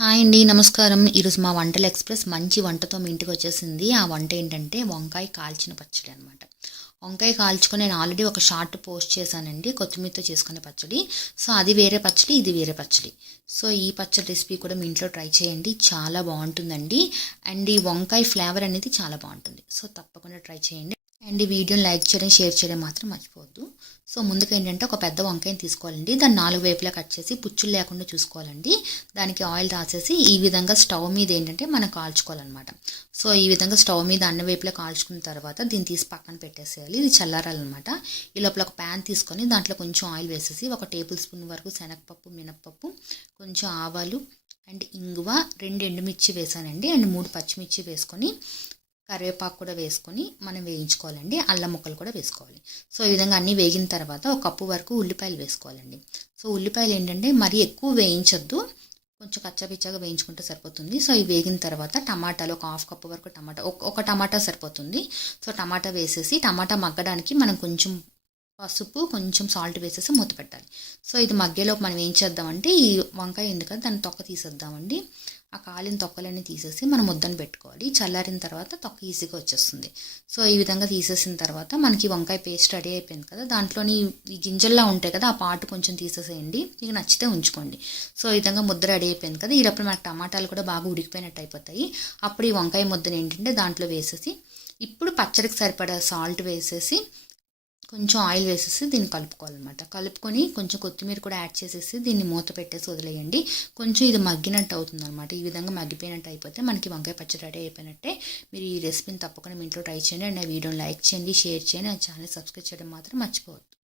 Hi అండి నమస్కారం. ఈరోజు మా వంటల ఎక్స్ప్రెస్ మంచి వంటతో మీ ఇంటికి వచ్చేసింది. ఆ వంట ఏంటంటే వంకాయ కాల్చిన పచ్చడి అనమాట వంకాయ కాల్చుకొని నేను ఆల్రెడీ ఒక షార్ట్ పోస్ట్ చేశానండి కొత్తిమీరతో చేసుకునే పచ్చడి. సో అది వేరే పచ్చడి ఇది వేరే పచ్చడి. సో ఈ పచ్చడి రెసిపీ కూడా మీ ఇంట్లో ట్రై చేయండి చాలా బాగుంటుందండి. అండ్ ఈ వంకాయ ఫ్లేవర్ అనేది చాలా బాగుంటుంది. సో తప్పకుండా ట్రై చేయండి. అండ్ ఈ వీడియోని లైక్ చేయడం షేర్ చేయడం మాత్రం మర్చిపోవద్దు. సో ముందుగా ఏంటంటే ఒక పెద్ద వంకాయని తీసుకోవాలండి. దాన్ని నాలుగు వైపులా కట్ చేసి పుచ్చులు లేకుండా చూసుకోవాలండి. దానికి ఆయిల్ రాసేసి ఈ విధంగా స్టవ్ మీద ఏంటంటే మనం కాల్చుకోవాలన్నమాట. సో ఈ విధంగా స్టవ్ మీద అన్ని వైపులా కాల్చుకున్న తర్వాత దీన్ని తీసి పక్కన పెట్టేసేయాలి. ఇది చల్లారాలన్నమాట. ఈ లోపల ఒక ప్యాన్ తీసుకొని దాంట్లో కొంచెం ఆయిల్ వేసేసి ఒక టేబుల్ స్పూన్ వరకు శనగపప్పు మినప్పప్పు కొంచెం ఆవాలు అండ్ ఇంగువ రెండు ఎండుమిర్చి వేసానండి. అండ్ మూడు పచ్చిమిర్చి వేసుకొని కరివేపాకు కూడా వేసుకొని మనం వేయించుకోవాలండి. అల్లం ముక్కలు కూడా వేసుకోవాలి. సో ఈ విధంగా అన్నీ వేగిన తర్వాత ఒక కప్పు వరకు ఉల్లిపాయలు వేసుకోవాలండి. సో ఉల్లిపాయలు ఏంటంటే మరీ ఎక్కువ వేయించొద్దు. కొంచెం కచ్చాపిచ్చాగా వేయించుకుంటే సరిపోతుంది. సో ఇవి వేగిన తర్వాత టమాటాలు ఒక హాఫ్ కప్ వరకు టమాటా ఒక టమాటా సరిపోతుంది. సో టమాటా వేసేసి టమాటా మగ్గడానికి మనం కొంచెం పసుపు కొంచెం సాల్ట్ వేసేసి మూత పెట్టాలి. సో ఇది మగ్గేలోపు మనం ఏం చేద్దామంటే ఈ వంకాయ ఎందుకంటే దాన్ని తొక్క తీసేద్దామండి. ఆ కాలిన తొక్కలన్నీ తీసేసి మనం ముద్దను పెట్టుకోవాలి. చల్లారిన తర్వాత తొక్క ఈజీగా వచ్చేస్తుంది. సో ఈ విధంగా తీసేసిన తర్వాత మనకి వంకాయ పేస్ట్ రెడీ అయిపోయింది కదా దాంట్లోని ఈ గింజల్లా ఉంటాయి కదా ఆ పాటు కొంచెం తీసేసేయండి. మీకు నచ్చితే ఉంచుకోండి. సో ఈ విధంగా ముద్ద రెడీ అయిపోయింది కదా ఈరప్పుడు మనకు టమాటాలు కూడా బాగా ఉడికిపోయినట్టు అయిపోతాయి. అప్పుడు ఈ వంకాయ ముద్దను ఏంటంటే దాంట్లో వేసేసి ఇప్పుడు పచ్చడికి సరిపడా సాల్ట్ వేసేసి కొంచెం ఆయిల్ వేసేసి దీన్ని కలుపుకోవాలన్నమాట. కలుపుకొని కొంచెం కొత్తిమీర కూడా యాడ్ చేసేసి దీన్ని మూత పెట్టేసి వదిలేయండి. కొంచెం ఇది మగ్గినట్టు అవుతుంది అనమాట ఈ విధంగా మగ్గిపోయినట్టు అయిపోతే మనకి వంకాయ పచ్చడి రెడీ అయిపోయినట్టే. మీరు ఈ రెసిపీని తప్పకుండా మీ ఇంట్లో ట్రై చేయండి. అండ్ ఆ వీడియోని లైక్ చేయండి షేర్ చేయండి. ఆ ఛానల్ సబ్స్క్రైబ్ చేయడం మాత్రం మర్చిపోవద్దు.